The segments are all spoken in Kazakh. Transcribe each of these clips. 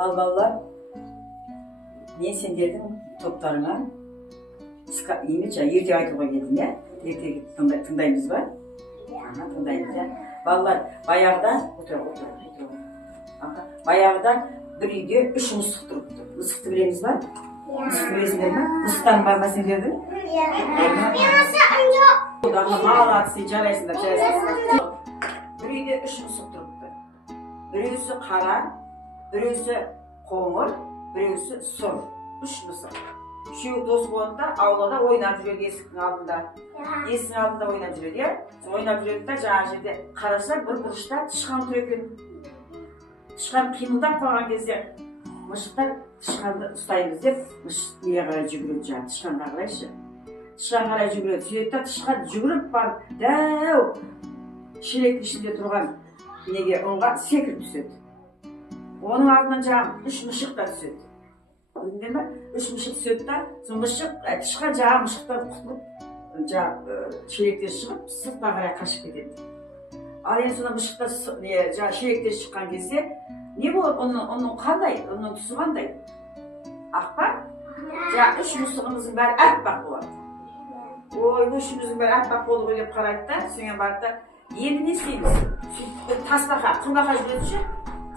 Al ballar, men sendердің топтарыңа ерте айтуға келдім, я? Ерте тыңдаймыз ба? Тыңдаймыз, я? Балалар, баяғыда, баяғыда бір үйде 3 мысық тұрыпты. Мысықты білеміз ба? Мысықты білесіңдер ме? Мысықтан бар ма сендердің? Молодцы, жарайсыңдар. Бір үйде 3 мысық тұрыпты. Біреусі қара, біреусі қоңыр, біреусі сұр. 3 мысық. Үшеуі дос болғанда аулада ойнап жүреді есіктің алдында. Есіктің алдында ойнап жүреді, я? Ойнап жүреді да жаңа жерде қараса бір бұрышта тышқан тұр екен. Тышқан қимылдап қалған кезде мысықтар тышқанды ұстаймыз деп неге қарай жүгіреді жаңа, тышқанға қарайшы. Тышқанға қарай жүгіреді, сөйтті да тышқан жүгіріп барып, дәу шелектің ішінде тұрған неге ұнға секіріп түседі. Оның артынан жаңа 3 мысық та түседі. Білдіңдер ме? 3 мысық түседі да, сол мысық тышқан жаңа мысықтан құтылып, жаңа шелектен шығып, сыртына қарай қашып кетеді. Ал енді сонда мысықтар жаңа шелектен шыққан кезде не болады? Оның қандай? Оның түсі қандай? Ақ па? Жаңа 3 мысығымыздың бәрі аппақ болады. Ой, үшіміздің бәрі аппақ болды ғой деп қарайды да, содан барып да, енді не істейміз? Тасбақа, құрбақа жүреді ше?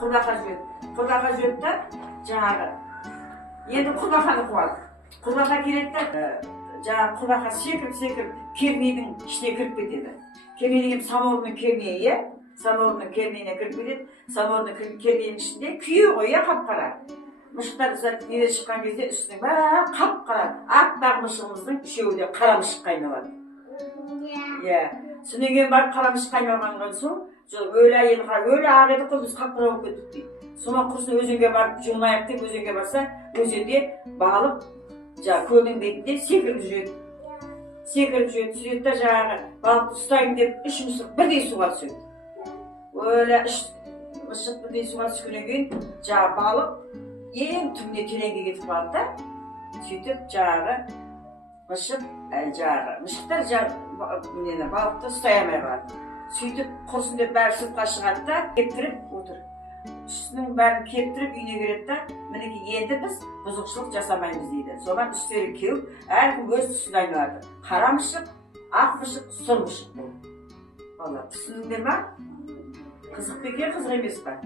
Құрбақа жүреді да, жаңағы енді құрбақаны қуады. Құрбақа келеді да, жаңағы құрбақа секіріп кермейдің ішіне кіріп кетеді. Кермей деген самаурынның кермейі, е? Самаурынның кермейіне кіріп кетеді. Самаурынның кермейінің ішінде күйе ғой, е, қап-қара. Мысықтар неден шыққан кезде үстінің бәрі қап-қара. Аппақ мысығымыздың үшеуі де қара мысыққа айналады. Содан кейін барып қара мысыққа айналғаннан соң, өлі әйел өлі ақ еді қой, біз қап-қара болып кеттік дейді. Содан құрсын өзенге барып жуынайық деп өзенге барса, өзенде балық көлдің бетінде секіріп жүреді. Сөйтті да жаңағы балықты ұстайын деп 3 мысық бірдей суға түседі. Өлі 3 мысық бірдей суға түскеннен кейін жаңағы балық ең түбіне тереңге кетіп қалды да, сөйтіп жаңағы мысықтар балықты ұстай алмай қалады. Сөйтіп құрсын деп бәрі сыртқа шығады да, кептіріп отыр. Үстінің бәрін кептіріп үйіне келеді да, мінекей енді біз бұзықшылық жасамаймыз дейді. Соған үстері кеуіп, әркім өз түсін айналады. Қара мысық, ақ мысық, сұр мысық болды. Түсіндіңдер ма? Қызық па екен, қызық емес па?